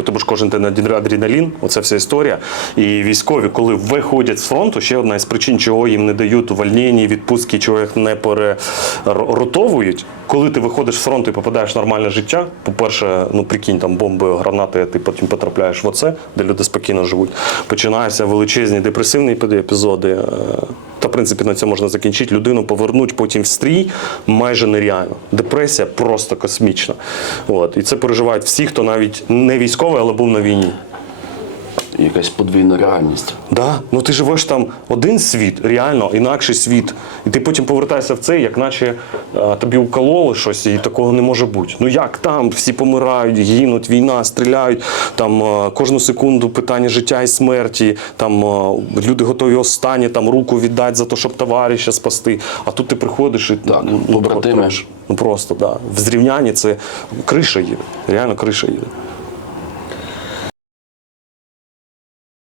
у тебе ж кожен день адреналін, оця вся історія. І військові, коли виходять з фронту, ще одна із причин, чого їм не дають увольнення, відпустки, чого їх не переротовують. Коли ти виходиш з фронту і попадаєш в нормальне життя, по-перше, ну прикинь, там бомби, гранати, ти потім потрапляєш в оце, де люди спокійно живуть. Починаються величезні депресивні епізоди. Принципі, на цьому можна закінчити. Людину повернуть потім в стрій майже нереально. Депресія просто космічна. От. І це переживають всі, хто навіть не військовий, але був на війні. Якась подвійна реальність. Да, ну ти живеш там один світ, реально інакший світ, і ти потім повертаєшся в цей, як наче е, тобі укололи щось, і такого не може бути. Ну як там всі помирають, гинуть, війна, стріляють, там е, кожну секунду питання життя і смерті, там е, люди готові останні там руку віддати за те, щоб товариша спасти. А тут ти приходиш і Так, ну, побратими. Ну просто да. В зрівнянні це криша їде. Реально криша їде.